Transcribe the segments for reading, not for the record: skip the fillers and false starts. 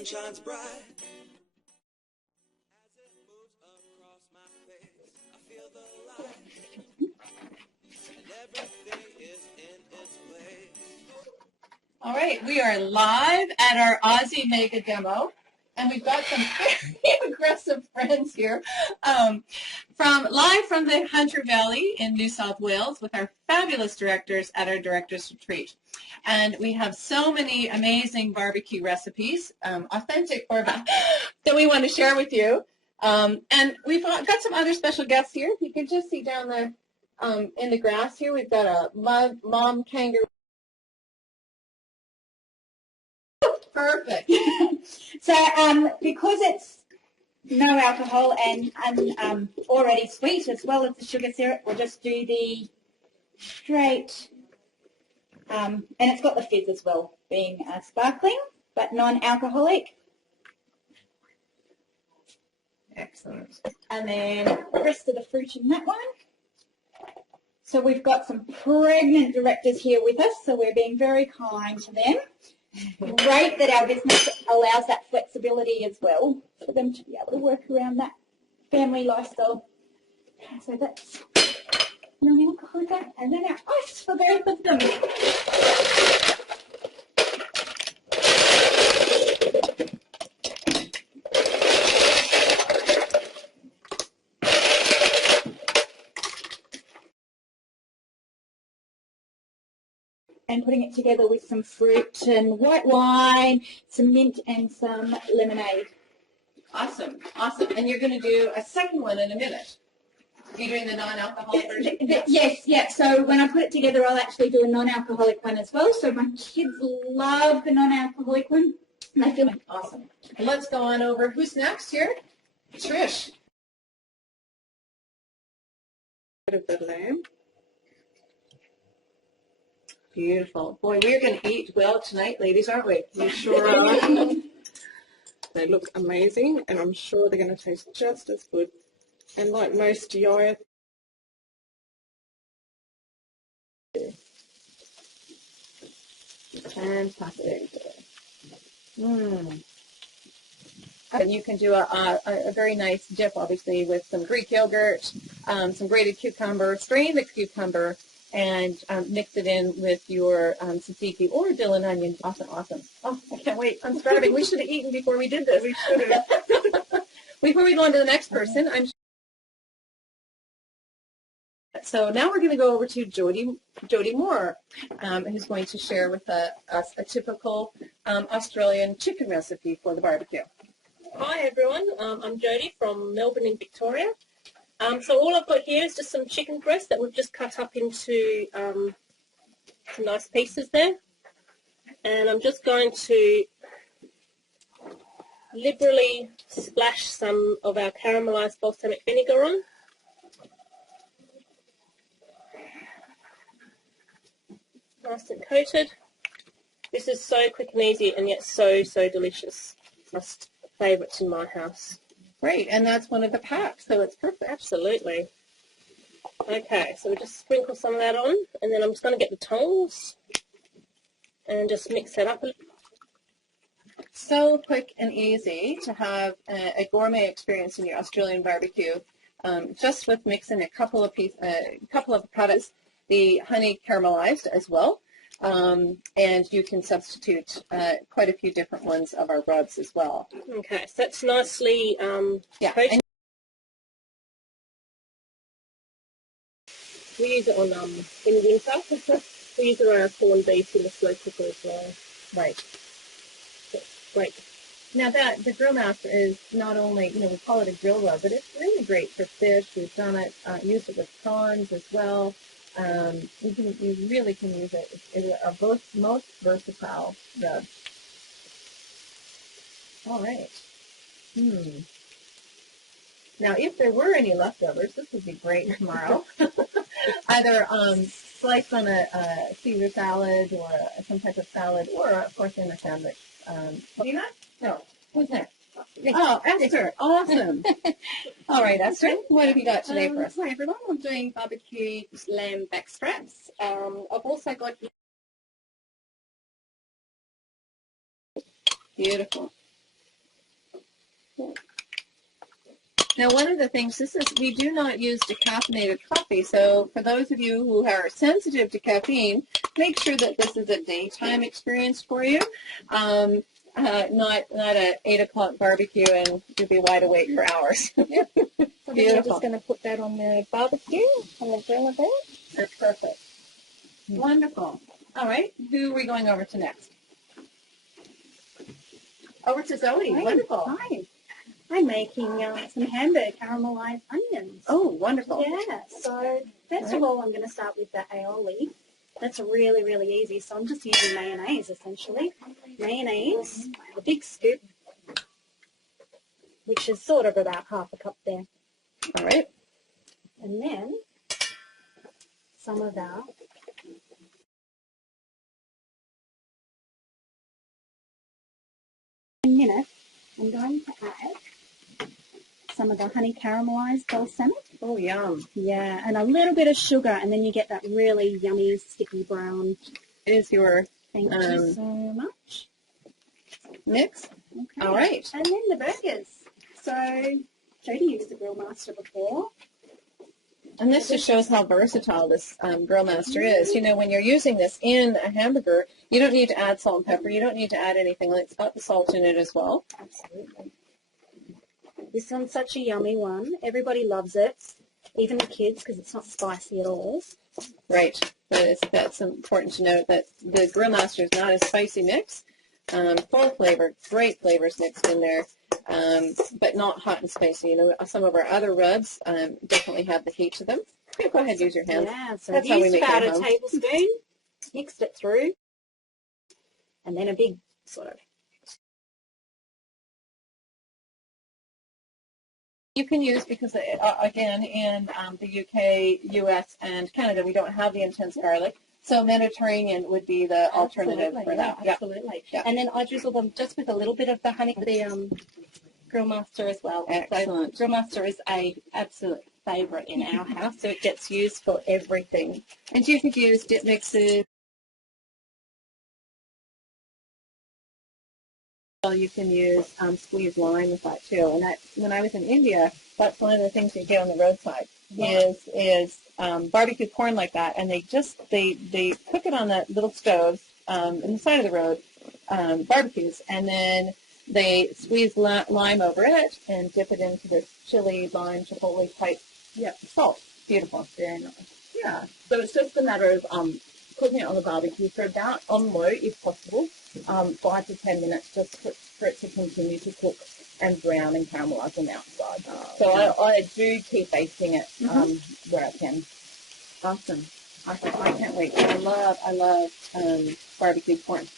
sun shines bright. As it moves across my face, I feel the light, and everything is in its place. All right, we are live at our Aussie Mega Demo, and we've got some very aggressive friends here live from the Hunter Valley in New South Wales with our fabulous directors at our Directors Retreat. And we have so many amazing barbecue recipes, authentic barbecue, that we want to share with you. And we've got some other special guests here. You can just see down there in the grass here, we've got a mom kangaroo. Perfect. So because it's no alcohol and already sweet as well as the sugar syrup, we'll just do the straight, and it's got the fizz as well, being sparkling but non-alcoholic. Excellent. And then the rest of the fruit in that one. So we've got some pregnant directors here with us, so we're being very kind to them. Great that our business allows that flexibility as well for them to be able to work around that family lifestyle. So that's non-alcoholic, and then our ice for both of them. And putting it together with some fruit and white wine, some mint and some lemonade. Awesome, awesome. And you're going to do a second one in a minute. You're doing the non-alcoholic version? Yes, yeah. So when I put it together, I'll actually do a non-alcoholic one as well. So my kids love the non-alcoholic one. And I feel like awesome. And let's go on over. Who's next here? Trish. Of the lamb. Beautiful. Boy, we're going to eat well tonight, ladies, aren't we? You sure are. They look amazing, and I'm sure they're going to taste just as good. And like most YIAH, fantastic. And you can do a very nice dip, obviously, with some Greek yogurt, some grated cucumber, strain the cucumber, and mix it in with your tzatziki or dill and onion. Awesome, awesome. Oh, I can't wait. I'm starving. We should have eaten before we did this. We should have. Before we go on to the next person, so now we're going to go over to Jody Moore, who's going to share with us a typical Australian chicken recipe for the barbecue. Hi everyone, I'm Jody from Melbourne in Victoria. So all I've got here is just some chicken breast that we've just cut up into some nice pieces there. And I'm just going to liberally splash some of our caramelised balsamic vinegar on. Nice and coated. This is so quick and easy and yet so delicious. Just favourites in my house. Great, and that's one of the packs, so it's perfect. Absolutely. Okay, so we just sprinkle some of that on, and then I'm just going to get the tongs and just mix that up a little. So quick and easy to have a gourmet experience in your Australian barbecue, just with mixing a couple of products, the honey caramelized as well. And you can substitute quite a few different ones of our rubs as well. Okay, so that's nicely coated. We use it on in the winter. We use it on our corned beef in the slow cooker as well. Right. That's great. Now the grill master is not only, we call it a grill rub, but it's really great for fish. We've done it, used it with prawns as well. You really can use it. It's our most versatile rub. All right. Now, if there were any leftovers, this would be great tomorrow. Either sliced on a Caesar salad or some type of salad, or of course in a sandwich. Tina? No. Who's next? Oh, Esther. Awesome. All right, Esther, what have you got today for us? Hi, everyone. I'm doing barbecue lamb back straps. I've also got... Beautiful. Now, one of the things, we do not use decaffeinated coffee, so for those of you who are sensitive to caffeine, make sure that this is a daytime experience for you, not a 8 o'clock barbecue and you'll be wide awake for hours. Yep. So then we're just going to put that on the barbecue, on the grill there. That's perfect. Wonderful. All right, who are we going over to next? Over to Zoe. Hi. Wonderful. Hi. I'm making some hamburger caramelized onions. Oh, wonderful. Yeah, so first of all, I'm going to start with the aioli. That's really, really easy. So I'm just using mayonnaise, essentially. Mayonnaise, a big scoop, which is sort of about half a cup there. All right. And then some of our in a minute, I'm going to add some of the honey caramelized balsamic. Oh, yum. Yeah, and a little bit of sugar, and then you get that really yummy, sticky brown. Is your Thank you so much. mix? Okay. All right. And then the burgers. So Jodie used the Grill Master before. And this just shows how versatile this Grill Master is. You know, when you're using this in a hamburger, you don't need to add salt and pepper. You don't need to add anything. It's got the salt in it as well. Absolutely. This one's such a yummy one. Everybody loves it, even the kids, because it's not spicy at all. Right. That's important to note that the Grill Master is not a spicy mix. Full flavor, great flavors mixed in there, but not hot and spicy. You know, some of our other rubs definitely have the heat to them. Yeah, go ahead, use your hands. Yeah, so That's I've how we used make about it at a home. tablespoon, mixed it through, and then a big sort of. You can use, because again, in the UK, US, and Canada, we don't have the intense garlic. So Mediterranean would be the alternative for that. Yeah, absolutely. Yeah. And then I drizzle them just with a little bit of the honey, the Grill Master as well. Excellent. So Grill Master is a absolute favourite in our house, so it gets used for everything. And you could use dip mixes. Well, you can use squeezed lime with that too. And that, when I was in India, that's one of the things you get on the roadside is barbecue corn like that, and they cook it on the little stoves in the side of the road, barbecues, and then they squeeze lime over it and dip it into this chili lime chipotle type salt. Beautiful. Very nice. Yeah. So it's just a matter of cooking it on the barbecue for about, on low if possible, 5 to 10 minutes, just for it to continue to cook and brown and caramelize on the outside. So I do keep basting it where I can. Awesome. I can't wait. I love barbecue corn.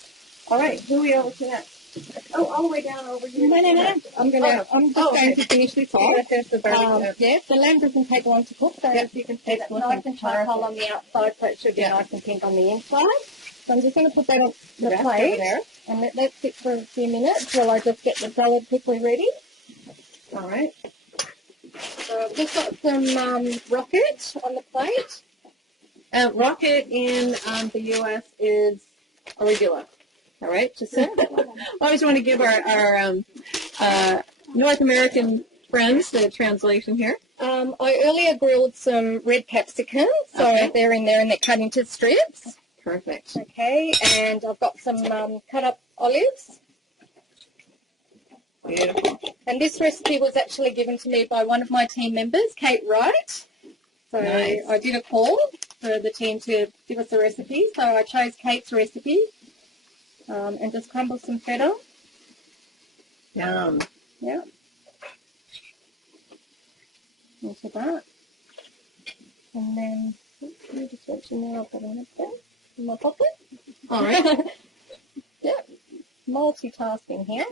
All right, who are we over to next? Oh, all the way down over here. No. I'm just going to finish this off. The lamb doesn't take long to cook, so if you can see that nice and charcoal on the outside, so it should be nice and pink on the inside. So I'm just going to put that on the plate there. and let that sit for a few minutes while I just get the salad quickly ready. All right. So I've just got some rocket on the plate. Rocket in the U.S. is arugula. All right. Just I always want to give our North American friends the translation here. I earlier grilled some red capsicums, so they're in there and they're cut into strips. Perfect. Okay, and I've got some cut up olives. Beautiful. And this recipe was actually given to me by one of my team members, Kate Wright. So Nice. I did a call for the team to give us a recipe, so I chose Kate's recipe. And just crumble some feta. Yum. Yeah. Into that. And then, you just mention there, I'll put it there in my pocket. All right. Yeah. Multitasking here.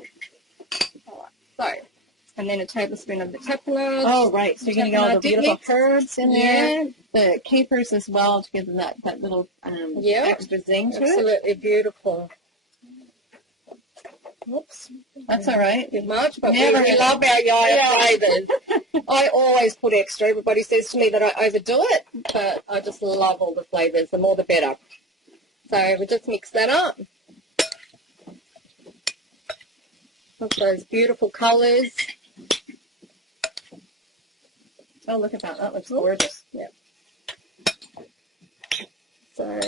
All right. So, and then a tablespoon of the tapenade. Oh, right. So you're going to get all the beautiful herbs in there. Yeah. The capers as well to give them that little extra zing to it. Absolutely beautiful. Oops. That's all right. Too much, but Never we love our YIAH flavours. I always put extra. Everybody says to me that I overdo it, but I just love all the flavours. The more the better. So we just mix that up. Look at those beautiful colours. Oh, look at that. That looks gorgeous. Yeah. So,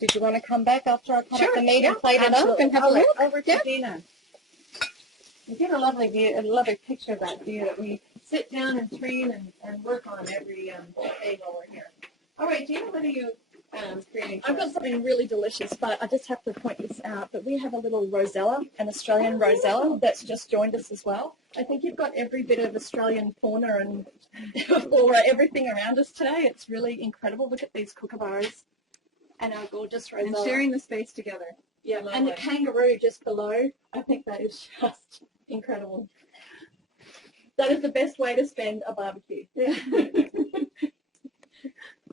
did you want to come back after I cut up the meat and plate it up and have a look? Over to Dina. We get a lovely view, a lovely picture of that view that we sit down and train and work on every day while we're here. All right, Dina, what are you creating? I've got something really delicious, but I just have to point this out. But we have a little rosella, an Australian rosella, that's just joined us as well. I think you've got every bit of Australian fauna and flora, everything around us today. It's really incredible. Look at these kookaburras and our gorgeous rosella. And sharing the space together. Yeah, and the kangaroo just below. I think that is just incredible. That is the best way to spend a barbecue. Yeah.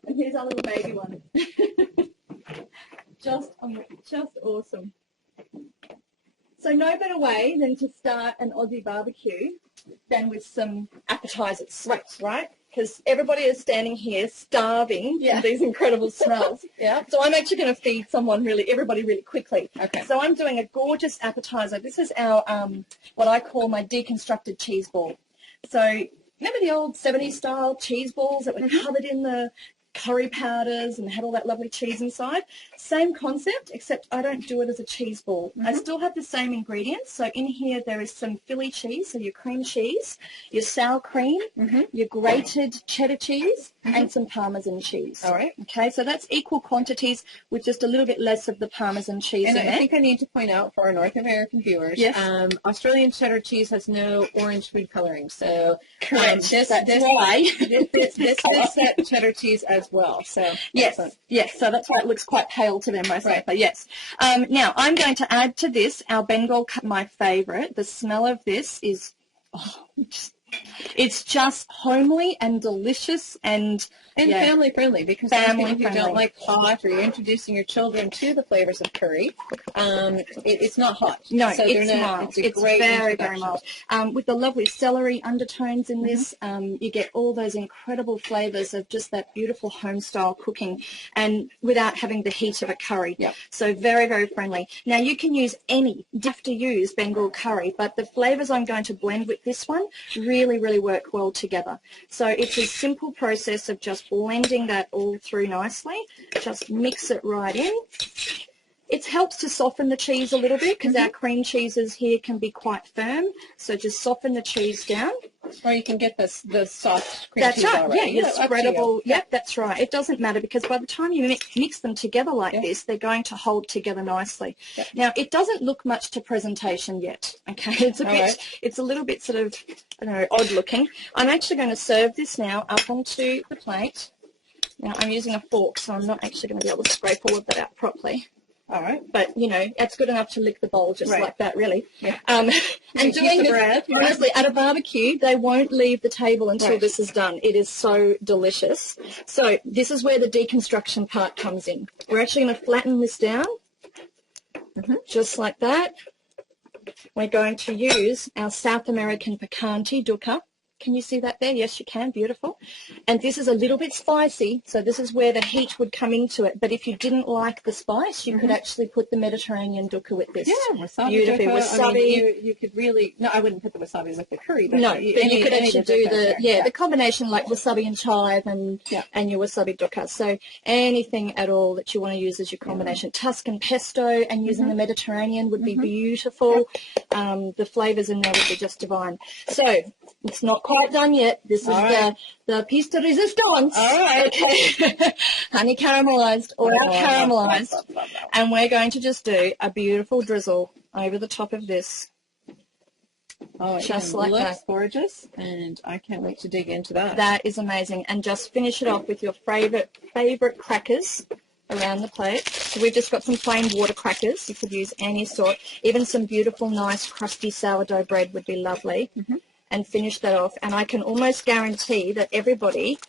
And here's our little baby one. just awesome. So no better way than to start an Aussie barbecue than with some appetizers, right? Because everybody is standing here starving from these incredible smells. So I'm actually going to feed everybody really quickly. Okay. So I'm doing a gorgeous appetizer. This is our what I call my deconstructed cheese ball. So remember the old 70s style cheese balls that were covered in the curry powders and had all that lovely cheese inside? Same concept, except I don't do it as a cheese ball. I still have the same ingredients. So in here there is some Philly cheese, so your cream cheese, your sour cream, your grated cheddar cheese, and some Parmesan cheese. All right. Okay, so that's equal quantities with just a little bit less of the Parmesan cheese And in I there. think I need to point out for our North American viewers, Australian cheddar cheese has no orange food coloring. So Correct. this why. this set cheddar cheese as well. So Yes, so that's why it looks quite pale to them, most likely, yes. Now, I'm going to add to this our Bengal, my favourite. The smell of this is, it's just homely and delicious and family friendly, because family if you friendly. don't like hot or you're introducing your children to the flavors of curry, it's not hot. No, so it's mild. It's a great very, very introduction. mild. With the lovely celery undertones in this, you get all those incredible flavours of just that beautiful home-style cooking, and without having the heat of a curry. Yep. So very, very friendly. Now, you can use you have to use Bengal curry, but the flavours I'm going to blend with this one really, really work well together. So it's a simple process of just blending that all through nicely. Just mix it right in. It helps to soften the cheese a little bit because our cream cheeses here can be quite firm. So just soften the cheese down. Or you can get the soft cream That's cheese right. already. Yeah, Up to you. spreadable. Yep, that's right. It doesn't matter because by the time you mix them together like this, they're going to hold together nicely. Yep. Now, it doesn't look much to presentation yet. Okay, it's it's a little bit sort of, I don't know, odd looking. I'm actually going to serve this now up onto the plate. Now, I'm using a fork, so I'm not actually going to be able to scrape all of that out properly. All right. But, you know, it's good enough to lick the bowl just like that, really. Yeah. And doing this, honestly, at a barbecue, they won't leave the table until this is done. It is so delicious. So this is where the deconstruction part comes in. We're actually going to flatten this down, just like that. We're going to use our South American picante dukkha. Can you see that there? Yes, you can. Beautiful. And this is a little bit spicy, so this is where the heat would come into it. But if you didn't like the spice, you could actually put the Mediterranean dukkha with this. Yeah, wasabi Beautiful. dukkha. Wasabi. I mean, you could really, no, I wouldn't put the wasabi with the curry. But No, but you could actually do the combination like wasabi and chive and your wasabi dukkha. So anything at all that you want to use as your combination. Tuscan pesto and using the Mediterranean would be beautiful. The flavours in there would be just divine. So it's not quite done yet. This is the piece de resistance. All right. Okay. Honey caramelized or caramelized. And we're going to just do a beautiful drizzle over the top of this. Oh, just it like looks that. gorgeous, and I can't wait to dig into that. That is amazing. And just finish it off with your favorite crackers around the plate. So we've just got some plain water crackers. You could use any sort. Even some beautiful, nice, crusty sourdough bread would be lovely. And finish that off. And I can almost guarantee that everybody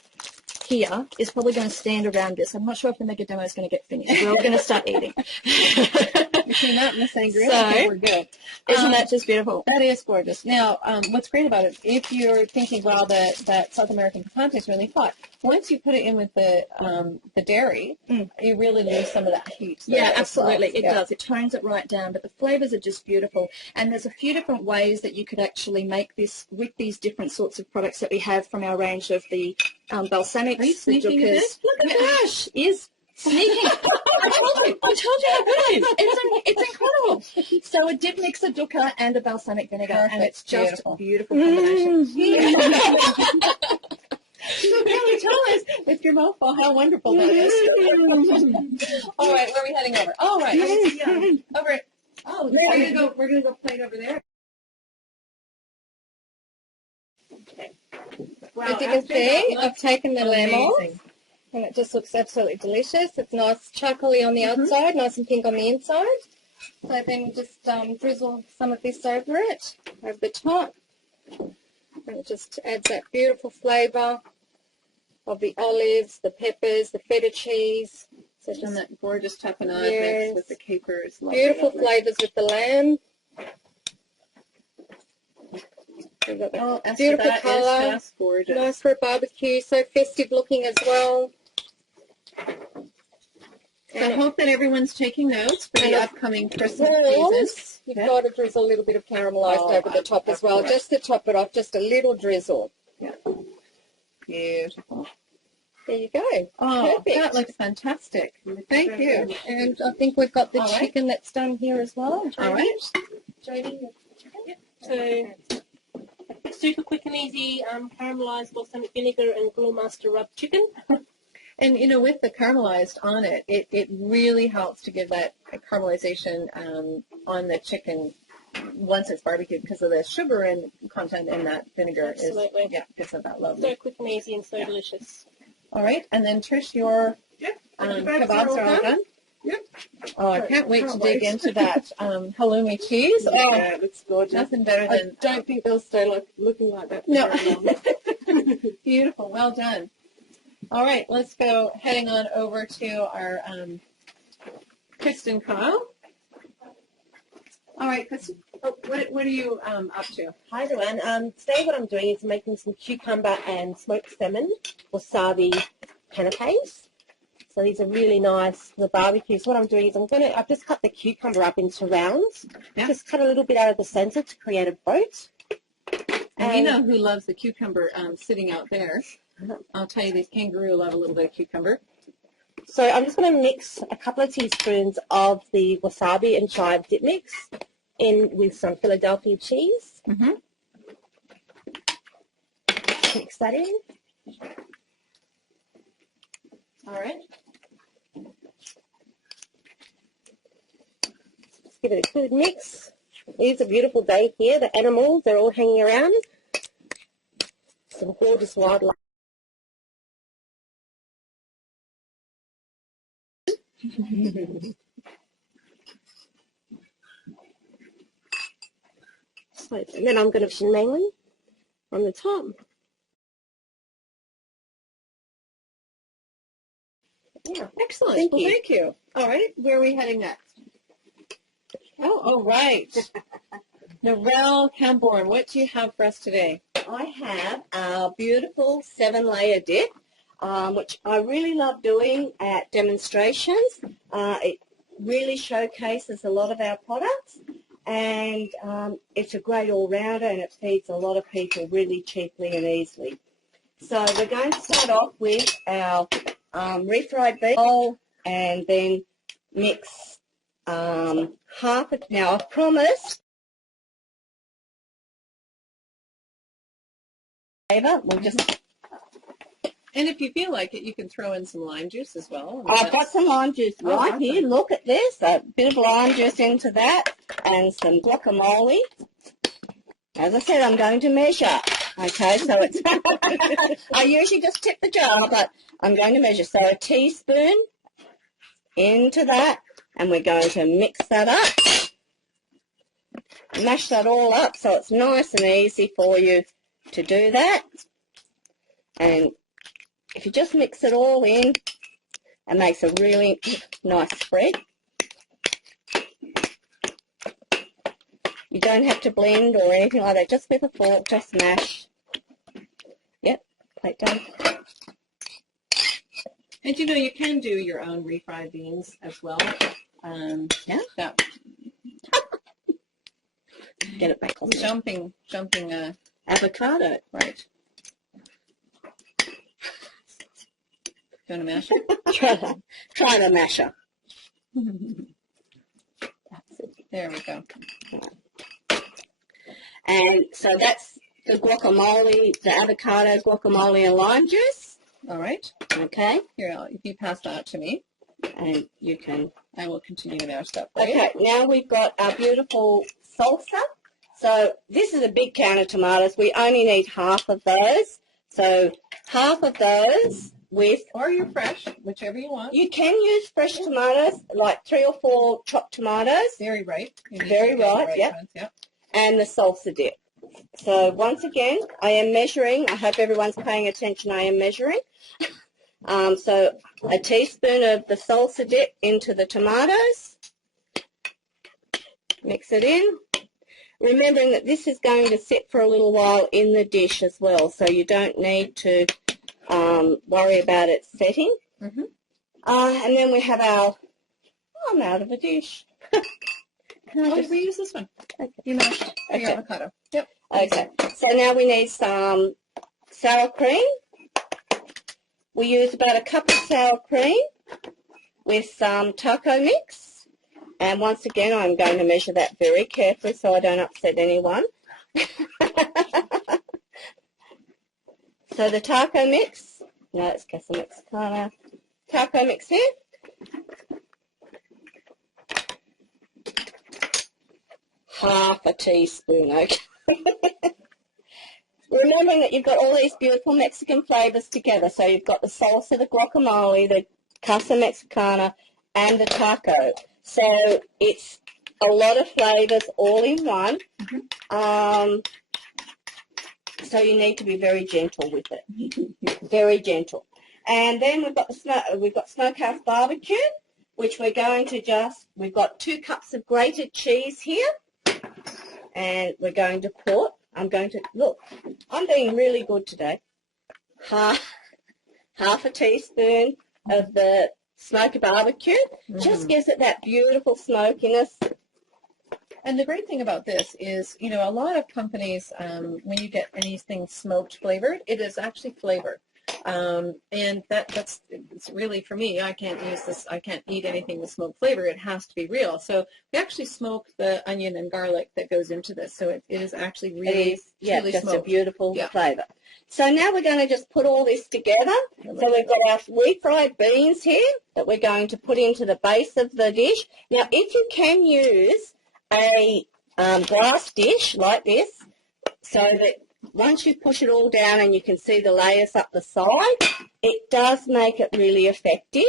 here is probably going to stand around this. I'm not sure if the mega demo is going to get finished. We're all going to start eating. Between that and the sangria, So, I think we're good. Isn't that just beautiful? That is gorgeous. Now, what's great about it, if you're thinking, well, that South American picante is really hot, once you put it in with the dairy, you really lose some of that heat. Yeah, as absolutely. well. It does. It tones it right down. But the flavours are just beautiful. And there's a few different ways that you could actually make this with these different sorts of products that we have from our range of the balsamics. Are you sneaking a bit? Look at Ash is sneaking. I told you how good it is. It's incredible. So a dip mix of dukkha and a balsamic vinegar, and it's just a beautiful combination. So Kelly, tell us with your mouth full how wonderful that is. All right, where are we heading over? All right, over it. Oh, we're gonna go plate over there. Wow, as you can see, I've taken the lamb off, and it just looks absolutely delicious. It's nice chocolatey on the outside, nice and pink on the inside. So then just drizzle some of this over it, over the top, and it just adds that beautiful flavour of the olives, the peppers, the feta cheese. So just And that gorgeous tapenade mixed with the capers. beautiful flavours with the lamb. We've got the Esther, beautiful that colour, is just gorgeous. nice for a barbecue, so festive looking as well. So I hope that everyone's taking notes for the upcoming Christmas Of season. course, you've got to drizzle a little bit of caramelised over the top as well, just to top it off, just a little drizzle. Yeah. Beautiful. There you go. Oh, Perfect. that looks fantastic. Thank you. And I think we've got the All right. chicken that's done here as well. All right. Jodie, So super quick and easy caramelised balsamic vinegar and grill master rub chicken. And, you know, with the caramelized on it, it really helps to give that caramelization on the chicken once it's barbecued because of the sugar and content in that vinegar. Absolutely. Gives it that lovely. So quick and easy and so delicious. All right. And then, Trish, your kebabs are all done? Yep. Oh, I can't wait to dig into that halloumi cheese. Yeah, it's gorgeous. Nothing better I than... don't think they'll stay looking like that for No. very long. Beautiful. Well done. All right, let's go heading on over to our Kristen Kyle. All right, Kristen, what are you up to? Hi, everyone. Today what I'm doing is making some cucumber and smoked salmon wasabi canapes. So these are really nice for the barbecue. So what I'm doing is I've just cut the cucumber up into rounds. Yeah. Just cut a little bit out of the center to create a boat. And you know who loves the cucumber sitting out there. I'll tell you, these kangaroo love a little bit of cucumber. So I'm just going to mix a couple of teaspoons of the wasabi and chive dip mix in with some Philadelphia cheese. Mm-hmm. Mix that in. All right. Just give it a good mix. It's a beautiful day here. The animals, they're all hanging around. Some gorgeous wildlife. And then I'm going to put mainly on the top. Yeah, excellent. Thank you. All right, where are we heading next? Oh, right. Narelle Camborne, what do you have for us today? I have our beautiful 7-layer dip, which I really love doing at demonstrations. It really showcases a lot of our products, and it's a great all-rounder, and it feeds a lot of people really cheaply and easily. So we're going to start off with our refried beef bowl, and then mix half of, now I've promised, we'll just, and if you feel like it, you can throw in some lime juice as well. I've got some lime juice right here. Look at this, a bit of lime juice into that, and some guacamole. As I said, I'm going to measure. Okay, so it's, I usually just tip the jar, but I'm going to measure. So a teaspoon into that, and we're going to mix that up. Mash that all up so it's nice and easy for you to do that. And if you just mix it all in, it makes a really nice spread. You don't have to blend or anything like that. Just with a fork, just mash. Yep, plate done. And you know, you can do your own refried beans as well. Yeah. That Get it back on there. Jumping Avocado. right. Do you want to mash it? Try the masher. There we go. And so that's the guacamole, the avocado, guacamole, and lime juice. All right. Okay. Here, if you pass that to me, And you can. I will continue to mash that for you. Okay, now we've got our beautiful salsa. So this is a big can of tomatoes. We only need half of those. So half of those with... Or you're fresh, whichever you want. You can use fresh tomatoes, like 3 or 4 chopped tomatoes. Very right. Very right, yep. Yep. And the salsa dip. So once again, I am measuring. I hope everyone's paying attention. I am measuring. So a teaspoon of the salsa dip into the tomatoes. Mix it in. Remembering that this is going to sit for a little while in the dish as well, so you don't need to worry about it setting. Mm-hmm. And then we have our... Oh, I'm out of a dish. We use this one. Okay. You mashed the avocado. Yep. Okay. So now we need some sour cream. We use about a cup of sour cream with some taco mix. And once again, I'm going to measure that very carefully so I don't upset anyone. So the taco mix, no, it's Casa Mexicana. Taco mix here. Half a teaspoon, okay. Remembering that you've got all these beautiful Mexican flavors together. So you've got the salsa, the guacamole, the Casa Mexicana, and the taco. So it's a lot of flavors all in one. So you need to be very gentle with it. Very gentle. And then we've got Smokehouse Barbecue, which we're going to we've got 2 cups of grated cheese here. And we're going to put, look, I'm being really good today. Half a teaspoon of the smoky barbecue. Just gives it that beautiful smokiness. And the great thing about this is, you know, a lot of companies, when you get anything smoked flavored, it is actually flavor. And that's it's really, for me, I can't use this, I can't eat anything with smoked flavor. It has to be real. So we actually smoke the onion and garlic that goes into this. So it is actually really, really just smoked. a beautiful flavor. So now we're going to just put all this together. So we've got our refried beans here that we're going to put into the base of the dish. Now, if you can use a glass dish like this, so that once you push it all down and you can see the layers up the side, it does make it really effective.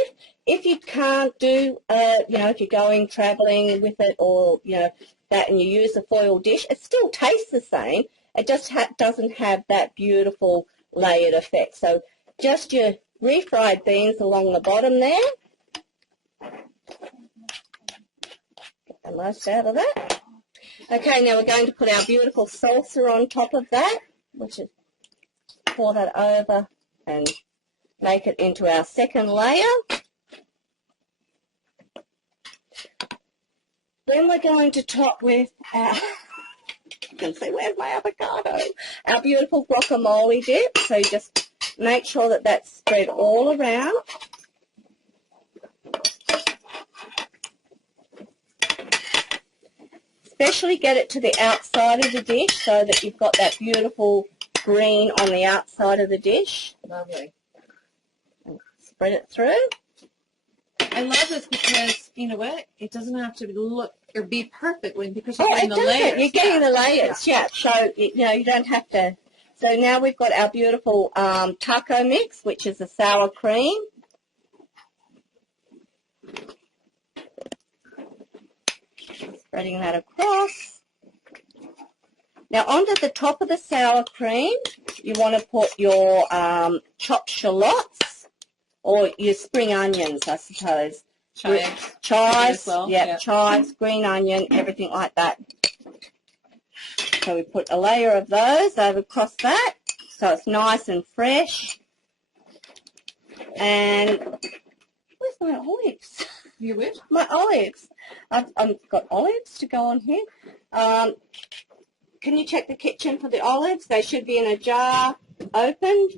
If you can't do, you know, if you're going travelling with it or, you know, that and you use a foil dish, it still tastes the same. It just doesn't have that beautiful layered effect. So just your refried beans along the bottom there. Get the most out of that. Okay, now we're going to put our beautiful salsa on top of that, which is pour that over and make it into our second layer. Then we're going to top with our, you can see, where's my avocado? Our beautiful guacamole dip. So you just make sure that that's spread all around. Especially get it to the outside of the dish so that you've got that beautiful green on the outside of the dish. Lovely. And spread it through. I love this because, you know what, it doesn't have to look or be perfect because you're Oh, getting it the doesn't. layers. You're getting the layers, yeah. So, you know, you don't have to. So now we've got our beautiful taco mix, which is the sour cream. Spreading that across. Now, onto the top of the sour cream, you want to put your chopped shallots or your spring onions, I suppose. Chives. Chives, Well. yeah, chives, green onion, everything like that. So we put a layer of those over across that, so it's nice and fresh. And where's my olives? You which? My olives. I've got olives to go on here. Can you check the kitchen for the olives? They should be in a jar, open.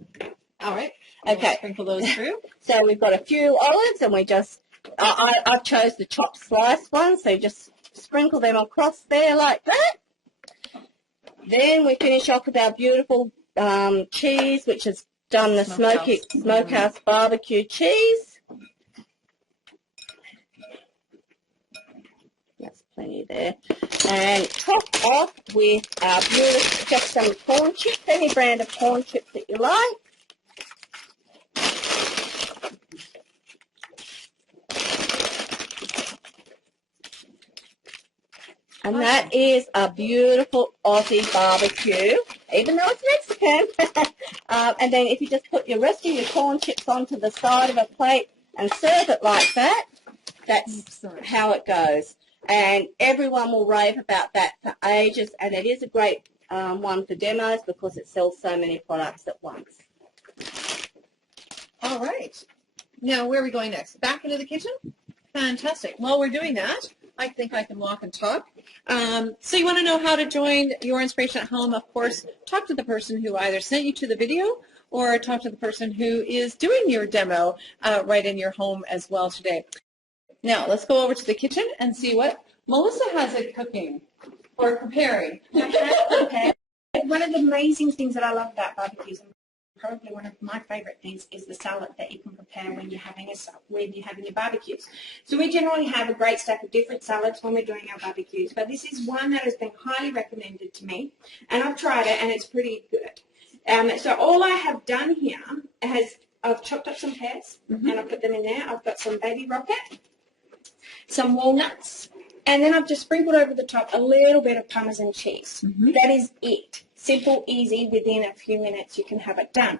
All right. Okay. We'll sprinkle those through. So we've got a few olives, and we just, I chose the chopped sliced ones, so just sprinkle them across there like that. Then we finish off with our beautiful cheese, which has done the smokehouse barbecue cheese. That's plenty there. And top off with our beautiful, just some corn chips, any brand of corn chips that you like. And that is a beautiful Aussie barbecue, even though it's Mexican. And then if you just put your rest of your corn chips onto the side of a plate and serve it like that, that's how it goes. And everyone will rave about that for ages. And it is a great one for demos because it sells so many products at once. All right. Now, where are we going next? Back into the kitchen? Fantastic. While we're doing that, I think I can walk and talk. So you want to know how to join Your Inspiration at Home? Of course, talk to the person who either sent you to the video or talk to the person who is doing your demo right in your home as well today. Now, let's go over to the kitchen and see what Melissa has it cooking or preparing. Okay. One of the amazing things that I love about barbecues, and probably one of my favourite things, is the salad that you can prepare when you're having your barbecues. So we generally have a great stack of different salads when we're doing our barbecues, but this is one that has been highly recommended to me, and I've tried it, and it's pretty good. So all I have done here I've chopped up some pears, and I've put them in there. I've got some baby rocket, some walnuts, and then I've just sprinkled over the top a little bit of Parmesan cheese. That is it. Simple, easy, within a few minutes you can have it done.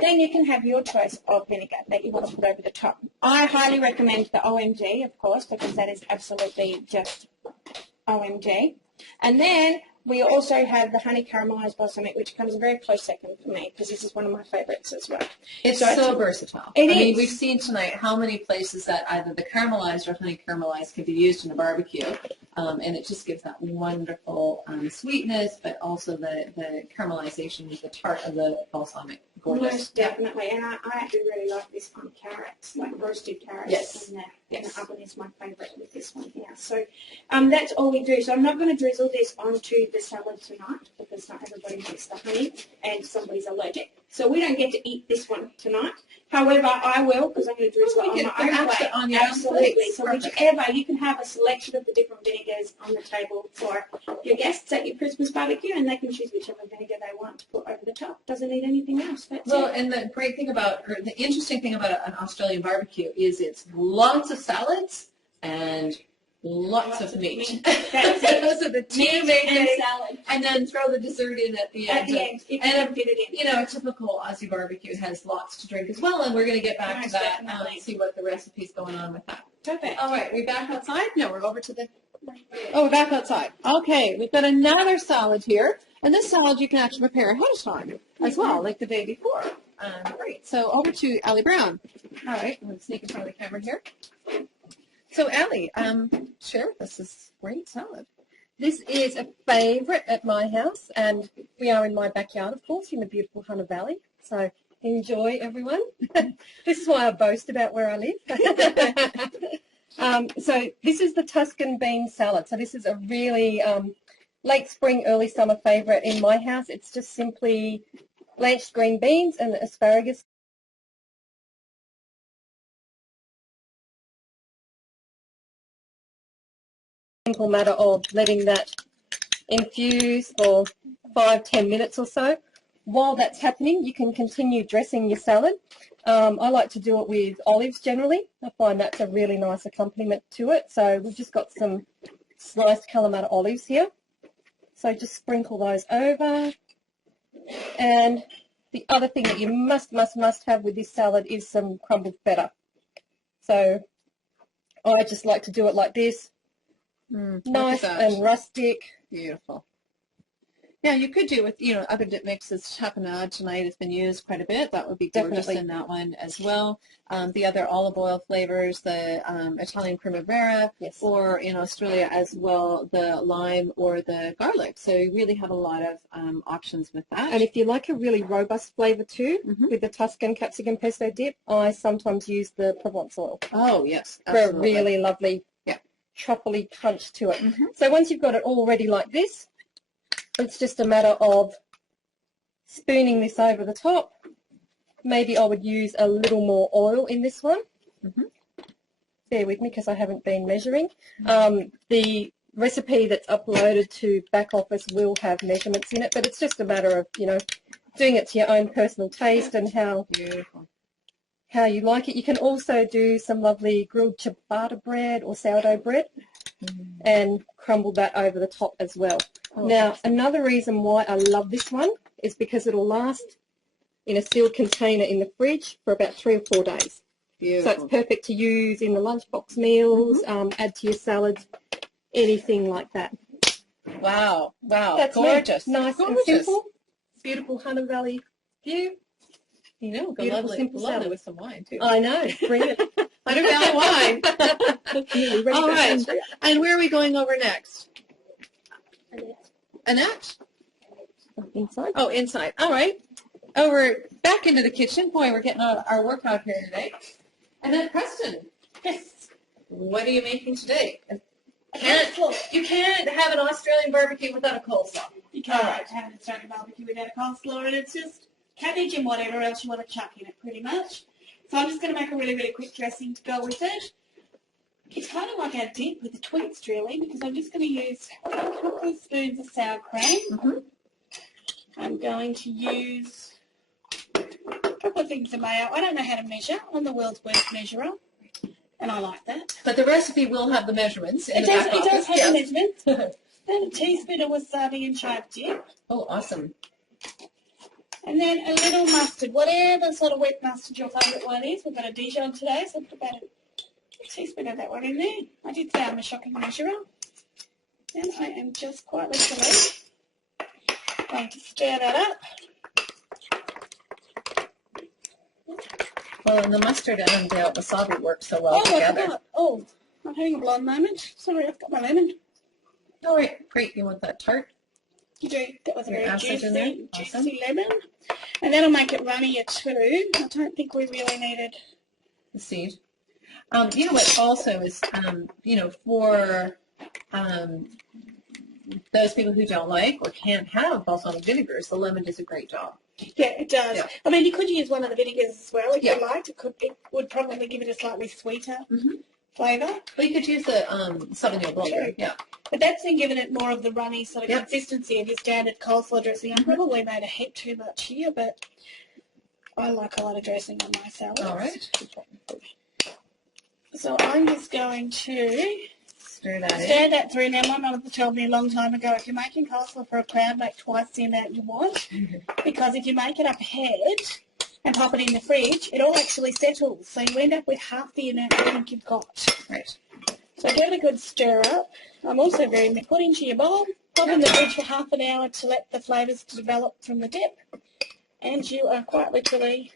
Then you can have your choice of vinegar that you want to put over the top. I highly recommend the OMG, of course, because that is absolutely just OMG. And then we also have the honey caramelized balsamic, which comes a very close second for me because this is one of my favorites as well. It's so versatile. I mean, we've seen tonight how many places that either the caramelized or honey caramelized can be used in a barbecue, and it just gives that wonderful sweetness, but also the caramelization with the tart of the balsamic. Gorgeous. Most definitely, and I actually really like this on carrots, like roasted carrots. Yes. In the oven is my favourite with this one here. So that's all we do. So I'm not going to drizzle this onto the salad tonight because not everybody gets the honey and somebody's allergic. So we don't get to eat this one tonight. However, I will because I'm going to drizzle it on my own plate. Absolutely. So whichever, you can have a selection of the different vinegars on the table for your guests at your Christmas barbecue, and they can choose whichever vinegar they want to put over the top. Doesn't need anything else. That's it. And the great thing about, or the interesting thing about an Australian barbecue is it's lots of salads and lots of meat. That's it. Those are the two main things. And then throw the dessert in at the end. At the end, you can fit it in. You know, a typical Aussie barbecue has lots to drink as well, and we're going to get back to that and see what the recipe's going on with that. Perfect. All right, we back outside? No, we're over to the... Oh, we're back outside. Okay, we've got another salad here, and this salad you can actually prepare ahead of time as well, like the day before. Great. So over to Allie Brown. All right, I'm going to sneak in front of the camera here. So Allie, share with us this great salad. This is a favourite at my house, and we are in my backyard, of course, in the beautiful Hunter Valley. So enjoy, everyone. This is why I boast about where I live. So this is the Tuscan bean salad. So this is a really late spring, early summer favourite in my house. It's just simply blanched green beans and asparagus. Simple matter of letting that infuse for 5-10 minutes or so. While that's happening, you can continue dressing your salad. I like to do it with olives generally. I find that's a really nice accompaniment to it. So we've just got some sliced Kalamata olives here. So just sprinkle those over. And the other thing that you must have with this salad is some crumbled feta. So I just like to do it like this. Nice and rustic. Beautiful. Yeah, you could do with, other dip mixes. Tapenade tonight has been used quite a bit. That would be gorgeous in that one as well. The other olive oil flavors, the Italian Primavera, or in Australia as well, the lime or the garlic. So you really have a lot of options with that. And if you like a really robust flavor too, with the Tuscan capsicum pesto dip, I sometimes use the Provence oil. Oh, yes. For a really lovely, truffly crunch to it. So once you've got it all ready like this, it's just a matter of spooning this over the top. Maybe I would use a little more oil in this one. Bear with me because I haven't been measuring. The recipe that's uploaded to back office will have measurements in it, but it's just a matter of, doing it to your own personal taste and how you like it. You can also do some lovely grilled ciabatta bread or sourdough bread and crumble that over the top as well. Now, another reason why I love this one is because it'll last in a sealed container in the fridge for about 3 or 4 days. Beautiful. So it's perfect to use in the lunchbox meals, add to your salads, anything like that. Wow, That's gorgeous. Nice and simple. Beautiful Hunter Valley view. Beautiful, lovely, simple lovely salad. with some wine too. I know, brilliant. Hunter Valley wine. All right, and where are we going over next? Annette? Inside. Oh, inside. All right. Over back into the kitchen. Boy, we're getting our workout here today. And then Preston. Yes. What are you making today? You can't have an Australian barbecue without a coleslaw. You can't have an Australian barbecue without a coleslaw, and it's just cabbage and whatever else you want to chuck in it, pretty much. So I'm just going to make a really, really quick dressing to go with it. It's kind of like our dip with the twist, really, because I'm just going to use a couple of spoons of sour cream. I'm going to use a couple of things of mayo. I don't know how to measure. I'm the world's worst measurer, and I like that. But the recipe will have the measurements. It does have the measurements. Then a teaspoon of wasabi and chive dip. Oh, awesome. And then a little mustard, whatever sort of wet mustard your favourite one is. We've got a Dijon today, so I'll put about a teaspoon of that one in there. I did say I'm a shocking measurer. And I am just quite literally going to stir that up. Well, and the mustard and the wasabi work so well together. I forgot. Oh, I'm having a blonde moment. Sorry, I've got my lemon. All right, great. You want that tart? You do. That was a very juicy Awesome. lemon. And that'll make it runnier too. I don't think we really needed the seed. You know what also is, for those people who don't like or can't have balsamic vinegars, the lemon does a great job. Yeah, it does. Yeah. I mean, you could use one of the vinegars as well if you liked. It would probably give it a slightly sweeter flavour. Well, you could use the Sauvignon Blanc. Sure. Yeah. But that's then giving it more of the runny sort of consistency of your standard coleslaw dressing. I probably made a heap too much here, but I like a lot of dressing on my salad. All right. So I'm just going to stir that through. Now, my mum told me a long time ago, if you're making coleslaw for a crowd, make twice the amount you want. Because if you make it up ahead and pop it in the fridge, it all actually settles. So you end up with half the amount you think you've got. Right. So give it a good stir up. I'm also very put into your bowl, pop in the fridge for half an hour to let the flavours develop from the dip. And you are quite literally,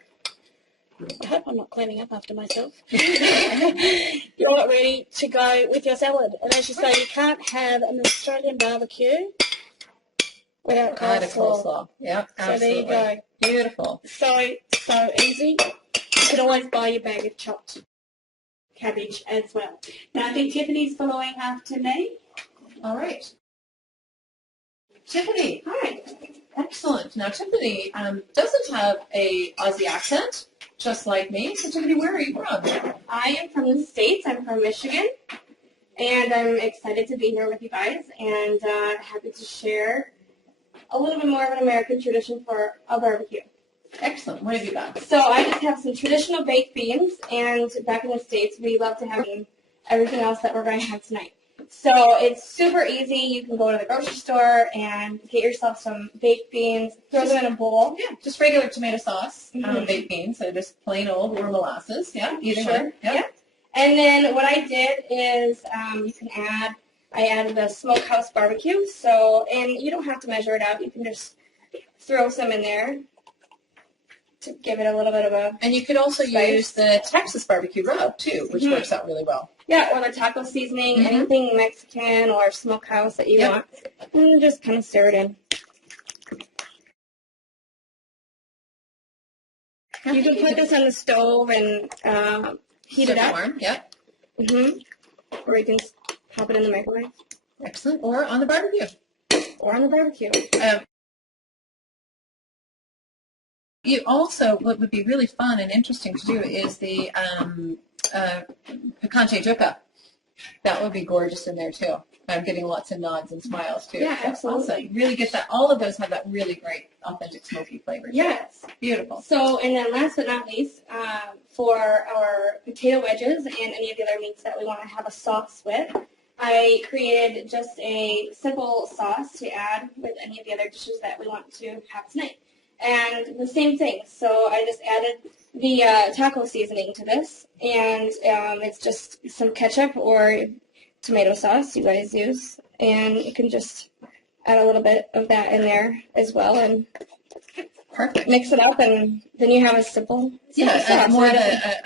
I hope I'm not cleaning up after myself. You're ready to go with your salad. And as you say, you can't have an Australian barbecue without coleslaw. Yeah, absolutely. So there you go. Beautiful. So easy. You can always buy your bag of chopped cabbage as well. Now I think Tiffany's following after me. All right. Tiffany. Hi. Excellent. Now Tiffany doesn't have a Aussie accent, just like me. So Tiffany, where are you from? I am from the States. I'm from Michigan. And I'm excited to be here with you guys and happy to share a little bit more of an American tradition for a barbecue. Excellent. What have you got? So I just have some traditional baked beans, and back in the States, we love to have everything else that we're going to have tonight. So it's super easy. You can go to the grocery store and get yourself some baked beans, throw them in a bowl. Yeah, just regular tomato sauce, baked beans, so just plain old or molasses. Yeah, either sure. one. Yeah. And then what I did is you can add I added the smokehouse barbecue. So, and you don't have to measure it out. You can just throw some in there to give it a little bit of a And you could also spice. use the Texas barbecue rub too, which works out really well. Yeah, or the taco seasoning, anything Mexican or smokehouse that you want. And just kind of stir it in. You can put this on the stove and heat it up. Warm, yep. Or you can pop it in the microwave. Excellent. Or on the barbecue. Or on the barbecue. You also, what would be really fun and interesting to do is the picante yuca. That would be gorgeous in there too. I'm getting lots of nods and smiles too. Yeah, absolutely. Awesome. Really get that. All of those have that really great, authentic smoky flavor. Yes. Beautiful. So, and then last but not least, for our potato wedges and any of the other meats that we want to have a sauce with, I created just a simple sauce to add with any of the other dishes that we want to have tonight. And the same thing. So I just added the taco seasoning to this, and it's just some ketchup or tomato sauce you guys use, and you can just add a little bit of that in there as well, and perfect. Mix it up, and then you have a simple sauce. More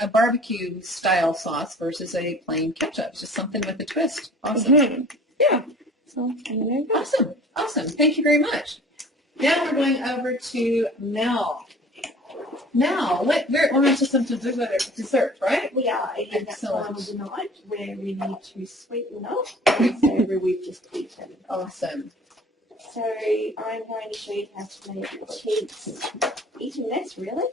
a barbecue style sauce versus a plain ketchup. Just something with a twist. Awesome. Yeah. So there you go. Awesome. Awesome. Thank you very much. Now we're going over to Mel. Mel, we're on to some dessert, right? We are. It is that time of the night where we need to sweeten up the savoury we've just eaten. Awesome. So I'm going to show you how to make cheese eating this, really.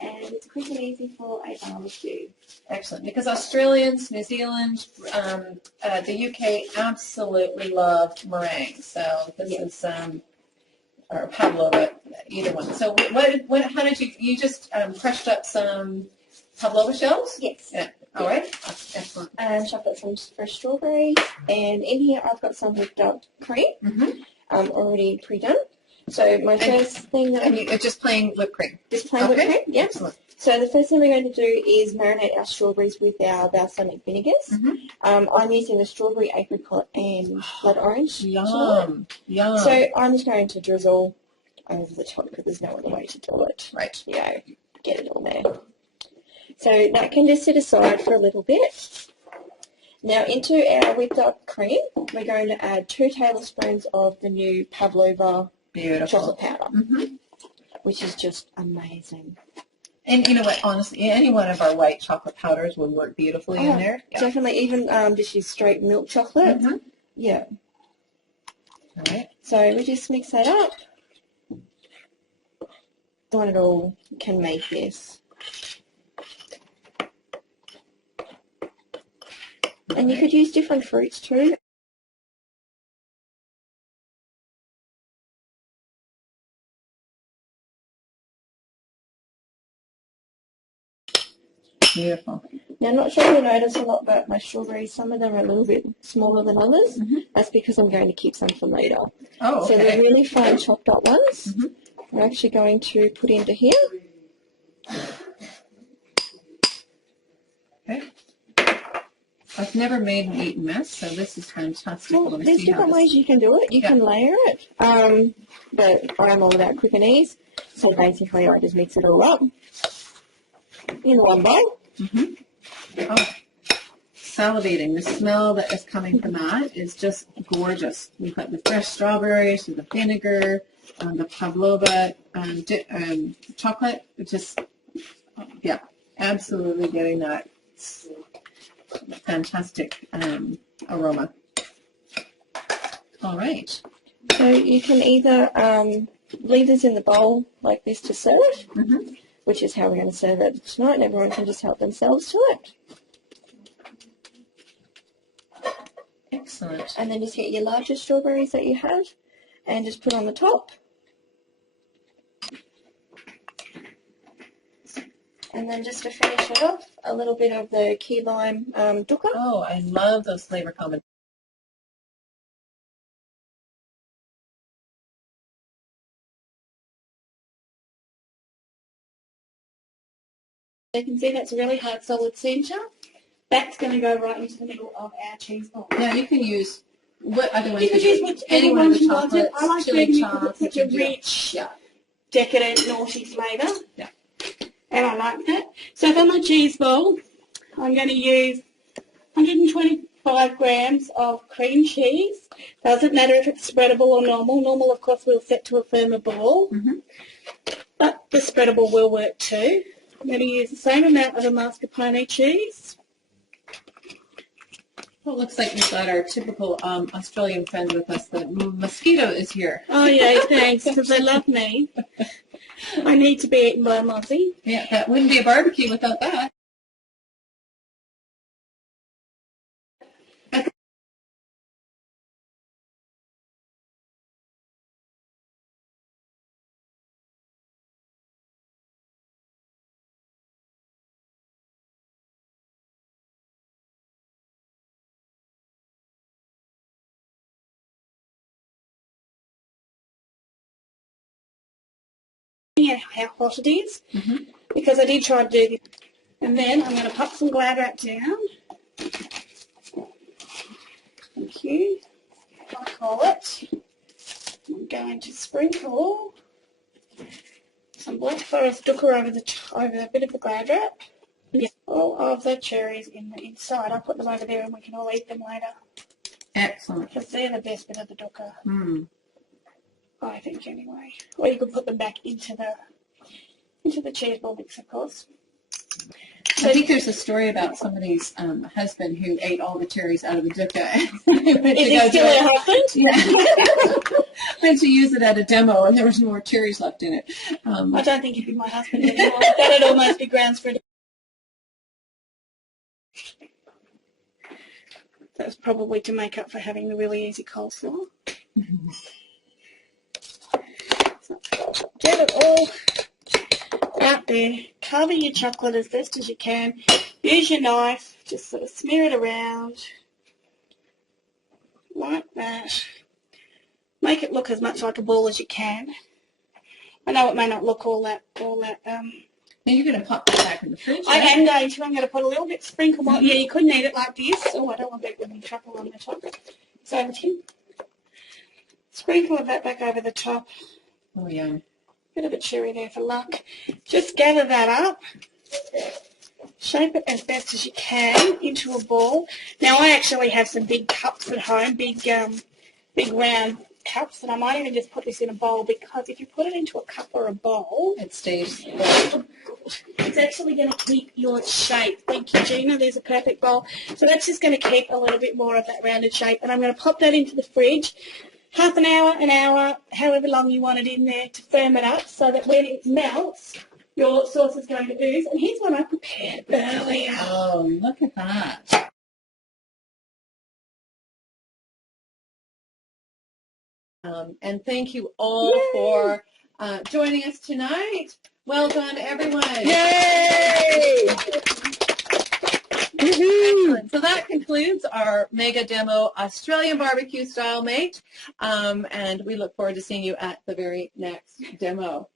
And it's quick and easy for a barbecue. Excellent. Because Australians, New Zealand, the UK absolutely loved meringue. So this is or pavlova, either one. So how did you just crushed up some pavlova shells? Yes. Yeah. All right. Excellent. And chopped up some fresh strawberries. And in here I've got some whipped up cream, already pre-done. So my first thing that you're just plain whipped cream. Just plain whipped cream. Yeah. Excellent. So the first thing we're going to do is marinate our strawberries with our balsamic vinegars. I'm using the strawberry, apricot, and blood orange. Yum. Yum. So I'm just going to drizzle over the top because there's no other way to do it. Right. Yeah, get it all there. So that can just sit aside for a little bit. Now into our whipped up cream, we're going to add 2 tablespoons of the new pavlova chocolate powder, which is just amazing. And you know what, honestly, any one of our white chocolate powders would work beautifully in there. Yeah. Definitely, even just use straight milk chocolate. Yeah. All right. So we just mix that up. Not at all can make this. And you could use different fruits too. Beautiful. Now, I'm not sure if you'll notice a lot, but my strawberries, some of them are a little bit smaller than others. That's because I'm going to keep some for later. Oh, okay. So the really fine chopped up ones, we're actually going to put into here. Okay. I've never made an eaten mess, so this is fantastic. Well, there's different ways you can do it. You can layer it, but I'm all about quick and ease. So basically, I just mix it all up in one bowl. Oh, salivating. The smell that is coming from that is just gorgeous. We've got the fresh strawberries, the vinegar, the pavlova chocolate. Just, yeah, absolutely getting that fantastic aroma. All right. So you can either leave this in the bowl like this to serve, which is how we're going to serve it tonight, and everyone can just help themselves to it. Excellent. And then just get your larger strawberries that you have and just put on the top. And then just to finish it off, a little bit of the key lime dukkha. Oh, I love those flavor combinations. You can see that's a really hard solid centre. That's going to go right into the middle of our cheese ball. Now you can use what other ones? You could use whichever ones you wanted. I like doing it because it's such a rich, decadent, naughty flavour. Yeah. And I like that. So for my cheese ball, I'm going to use 125 grams of cream cheese. Doesn't matter if it's spreadable or normal. Normal, of course, we'll set to a firmer ball. But the spreadable will work too. I'm going to use the same amount of a mascarpone cheese. Well, it looks like we've got our typical Australian friend with us. The mosquito is here. Oh, yeah, thanks, because they love me. I need to be eaten by a mozzie. Yeah, that wouldn't be a barbecue without that. How hot it is, because I did try to do this. And then I'm going to pop some glad wrap down. Thank you. I call it. I'm going to sprinkle some Black Forest dukkha over a bit of the glad wrap. All of the cherries in the inside. I'll put them over there and we can all eat them later. Excellent. Because they're the best bit of the dukkha. I think anyway. Or you could put them back into the cheese ball mix, of course. I think there's a story about somebody's husband who ate all the cherries out of the dukkha. Is he still her husband? Yeah. Went to use it at a demo and there was no more cherries left in it. I don't think he'd be my husband anymore. That'd almost be grounds for it. That was probably to make up for having the really easy coleslaw. So, get it all out there. Cover your chocolate as best as you can. Use your knife. Just sort of smear it around like that. Make it look as much like a ball as you can. I know it may not look all that. Now you're going to pop that back in the fridge. I am going to. I'm going to put a little bit sprinkle more. Yeah, you couldn't eat it like this. Oh, I don't want that with truffle on the top. So over to you. Sprinkle of that back over the top. Oh, yum. Bit of a cherry there for luck. Just gather that up. Shape it as best as you can into a ball. Now I actually have some big cups at home, big round cups, and I might even just put this in a bowl because if you put it into a cup or a bowl, it stays. It's actually going to keep your shape. Thank you, Gina. There's a perfect bowl. So that's just going to keep a little bit more of that rounded shape, and I'm going to pop that into the fridge. Half an hour, however long you want it in there to firm it up so that when it melts, your sauce is going to ooze. And here's what I prepared earlier. Oh, look at that. And thank you all for joining us tonight. Well done, everyone. Yay! Excellent. So that concludes our mega demo Australian barbecue style mate. And we look forward to seeing you at the very next demo.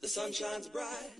The sun shines bright.